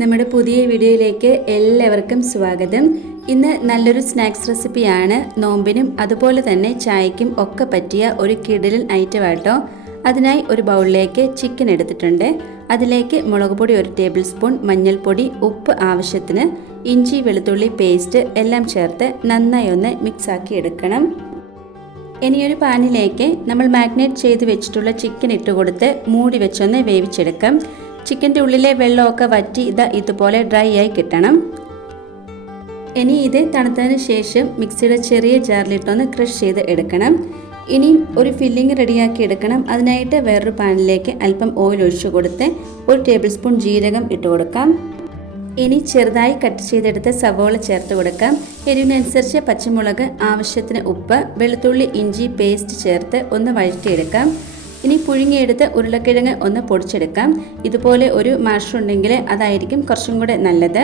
നമ്മുടെ പുതിയ വീഡിയോയിലേക്ക് എല്ലാവർക്കും സ്വാഗതം. ഇന്ന് നല്ലൊരു സ്നാക്സ് റെസിപ്പിയാണ്. നോമ്പിനും അതുപോലെ തന്നെ ചായക്കും ഒക്കെ പറ്റിയ ഒരു കിടിലൻ ഐറ്റം ആട്ടോ. അതിനായി ഒരു ബൗളിലേക്ക് ചിക്കൻ എടുത്തിട്ടുണ്ട്. അതിലേക്ക് മുളക് പൊടി 1 ടേബിൾ സ്പൂൺ, മഞ്ഞൾപ്പൊടി, ഉപ്പ് ആവശ്യത്തിന്, ഇഞ്ചി വെളുത്തുള്ളി പേസ്റ്റ് എല്ലാം ചേർത്ത് നന്നായി ഒന്ന് മിക്സാക്കി എടുക്കണം. ഇനിയൊരു പാനിലേക്ക് നമ്മൾ മാഗ്നേറ്റ് ചെയ്ത് വെച്ചിട്ടുള്ള ചിക്കൻ ഇട്ട് കൊടുത്ത് മൂടി വെച്ചൊന്ന് വേവിച്ചെടുക്കാം. ചിക്കൻ്റെ ഉള്ളിലെ വെള്ളമൊക്കെ വറ്റി ഇതുപോലെ ഡ്രൈ ആയി കിട്ടണം. ഇനി ഇത് തണുത്തതിന് ശേഷം മിക്സിയുടെ ചെറിയ ജാറിലിട്ടൊന്ന് ക്രഷ് ചെയ്ത് എടുക്കണം. ഇനി ഒരു ഫില്ലിങ് റെഡിയാക്കി എടുക്കണം. അതിനായിട്ട് വേറൊരു പാനിലേക്ക് അല്പം ഓയിൽ ഒഴിച്ചു കൊടുത്ത് 1 ടേബിൾ സ്പൂൺ ജീരകം ഇട്ട് കൊടുക്കാം. ഇനി ചെറുതായി കട്ട് ചെയ്തെടുത്ത് സവോള ചേർത്ത് കൊടുക്കാം. എരിവിനനുസരിച്ച് പച്ചമുളക്, ആവശ്യത്തിന് ഉപ്പ്, വെളുത്തുള്ളി ഇഞ്ചി പേസ്റ്റ് ചേർത്ത് ഒന്ന് വഴറ്റിയെടുക്കാം. ഇനി പുഴുങ്ങിയെടുത്ത് ഉരുളക്കിഴങ്ങ് ഒന്ന് പൊടിച്ചെടുക്കാം. ഇതുപോലെ ഒരു മാഷ് ഉണ്ടെങ്കിൽ അതായിരിക്കും കുറച്ചും കൂടെ നല്ലത്.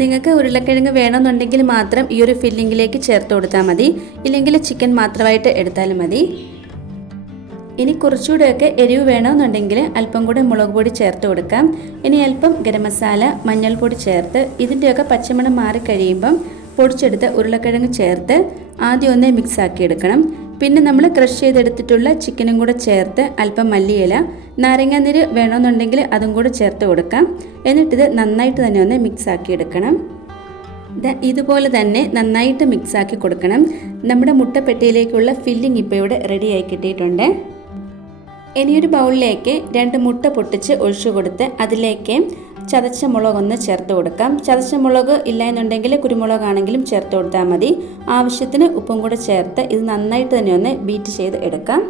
നിങ്ങൾക്ക് ഉരുളക്കിഴങ്ങ് വേണമെന്നുണ്ടെങ്കിൽ മാത്രം ഈ ഒരു ഫില്ലിങ്ങിലേക്ക് ചേർത്ത് കൊടുത്താൽ മതി, ഇല്ലെങ്കിൽ ചിക്കൻ മാത്രമായിട്ട് എടുത്താലും മതി. ഇനി കുറച്ചുകൂടെയൊക്കെ എരിവ് വേണമെന്നുണ്ടെങ്കിൽ അല്പം കൂടെ മുളക് പൊടി ചേർത്ത് കൊടുക്കാം. ഇനി അല്പം ഗരം മസാല, മഞ്ഞൾപ്പൊടി ചേർത്ത് ഇതിൻ്റെയൊക്കെ പച്ചമണം മാറി കഴിയുമ്പം പൊടിച്ചെടുത്ത് ഉരുളക്കിഴങ്ങ് ചേർത്ത് ആദ്യം ഒന്ന് മിക്സ് ആക്കി എടുക്കണം. പിന്നെ നമ്മൾ ക്രഷ് ചെയ്തെടുത്തിട്ടുള്ള ചിക്കനും കൂടെ ചേർത്ത് അല്പം മല്ലിയില, നാരങ്ങാനീര് വേണമെന്നുണ്ടെങ്കിൽ അതും കൂടെ ചേർത്ത് കൊടുക്കാം. എന്നിട്ടിത് നന്നായിട്ട് തന്നെ ഒന്ന് മിക്സ് ആക്കി എടുക്കണം. ഇതുപോലെ തന്നെ നന്നായിട്ട് മിക്സ് ആക്കി കൊടുക്കണം. നമ്മുടെ മുട്ടപ്പെട്ടിയിലേക്കുള്ള ഫില്ലിംഗ് ഇപ്പോൾ ഇവിടെ റെഡി ആയി കിട്ടിയിട്ടുണ്ട്. ഇനിയൊരു ബൗളിലേക്ക് 2 മുട്ട പൊട്ടിച്ച് ഒഴിച്ചു കൊടുത്ത് അതിലേക്ക് ചതച്ച മുളക് ഒന്ന് ചേർത്ത് കൊടുക്കാം. ചതച്ച മുളക് ഇല്ല എന്നുണ്ടെങ്കിൽ കുരുമുളകാണെങ്കിലും ചേർത്ത് കൊടുത്താൽ മതി. ആവശ്യത്തിന് ഉപ്പും കൂടെ ചേർത്ത് ഇത് നന്നായിട്ട് തന്നെ ഒന്ന് ബീറ്റ് ചെയ്ത് എടുക്കാം.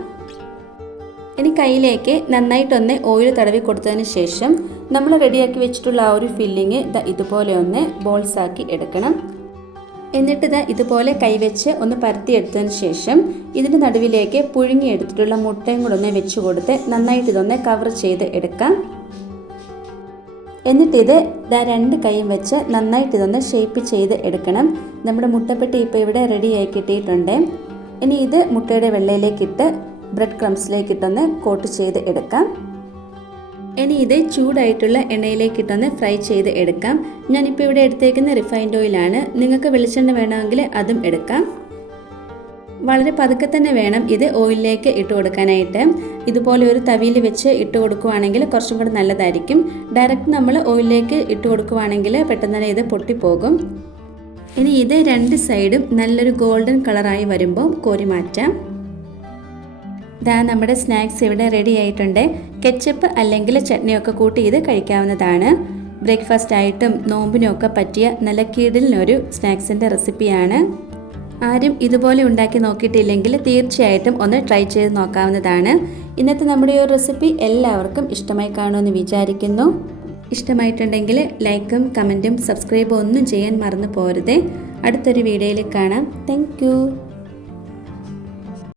ഇനി കയ്യിലേക്ക് നന്നായിട്ടൊന്ന് ഓയിൽ തടവി കൊടുത്തതിന് ശേഷം നമ്മൾ റെഡിയാക്കി വെച്ചിട്ടുള്ള ആ ഒരു ഫില്ലിങ് ഇതുപോലെ ഒന്ന് ബോൾസ് ആക്കി എടുക്കണം. എന്നിട്ട് ഇതുപോലെ കൈവച്ച് ഒന്ന് പരത്തിയെടുത്തതിന് ശേഷം ഇതിൻ്റെ നടുവിലേക്ക് പുഴുങ്ങിയെടുത്തിട്ടുള്ള മുട്ടയും കൂടെ ഒന്ന് വെച്ച് കൊടുത്ത് നന്നായിട്ട് ഇതൊന്ന് കവർ ചെയ്ത് എടുക്കാം. എന്നിട്ടിത് 2 കൈയും വെച്ച് നന്നായിട്ട് ഇതൊന്ന് ഷേപ്പ് ചെയ്ത് എടുക്കണം. നമ്മുടെ മുട്ടപ്പെട്ടി ഇപ്പോൾ ഇവിടെ റെഡി ആയി കിട്ടിയിട്ടുണ്ട്. ഇനി ഇത് മുട്ടയുടെ വെള്ളയിലേക്കിട്ട് ബ്രെഡ് ക്രംസിലേക്കിട്ടൊന്ന് കോട്ട് ചെയ്ത് എടുക്കാം. ഇനി ഇത് ചൂടായിട്ടുള്ള എണ്ണയിലേക്കിട്ടൊന്ന് ഫ്രൈ ചെയ്ത് എടുക്കാം. ഞാനിപ്പോൾ ഇവിടെ എടുത്തേക്കുന്ന റിഫൈൻഡ് ഓയിലാണ്. നിങ്ങൾക്ക് വെളിച്ചെണ്ണ വേണമെങ്കിൽ അതും എടുക്കാം. വളരെ പതുക്കെ തന്നെ വേണം ഇത് ഓയിലിലേക്ക് ഇട്ട് കൊടുക്കാനായിട്ട്. ഇതുപോലെ ഒരു തവിയിൽ വെച്ച് ഇട്ട് കൊടുക്കുകയാണെങ്കിൽ കുറച്ചും കൂടെ നല്ലതായിരിക്കും. ഡയറക്റ്റ് നമ്മൾ ഓയിലിലേക്ക് ഇട്ട് കൊടുക്കുകയാണെങ്കിൽ പെട്ടെന്ന് തന്നെ ഇത് പൊട്ടിപ്പോകും. ഇനി ഇത് 2 സൈഡും നല്ലൊരു ഗോൾഡൻ കളറായി വരുമ്പോൾ കോരി മാറ്റാം. നമ്മുടെ സ്നാക്സ് ഇവിടെ റെഡി ആയിട്ടുണ്ട്. കെച്ചപ്പ് അല്ലെങ്കിൽ ചട്നിയൊക്കെ കൂട്ടി ഇത് കഴിക്കാവുന്നതാണ്. ബ്രേക്ക്ഫാസ്റ്റ് ആയിട്ടും നോമ്പിനൊക്കെ പറ്റിയ നല്ല കിടിലൊരു സ്നാക്സിൻ്റെ റെസിപ്പിയാണ്. ആരും ഇതുപോലെ ഉണ്ടാക്കി നോക്കിയിട്ടില്ലെങ്കിൽ തീർച്ചയായിട്ടും ഒന്ന് ട്രൈ ചെയ്ത് നോക്കാവുന്നതാണ്. ഇന്നത്തെ നമ്മുടെ ഈ റെസിപ്പി എല്ലാവർക്കും ഇഷ്ടമായി കാണുമെന്ന് വിചാരിക്കുന്നു. ഇഷ്ടമായിട്ടുണ്ടെങ്കിൽ ലൈക്കും കമൻറ്റും സബ്സ്ക്രൈബും ഒന്നും ചെയ്യാൻ മറന്നു പോരുതേ. അടുത്തൊരു വീഡിയോയിൽ കാണാം. താങ്ക്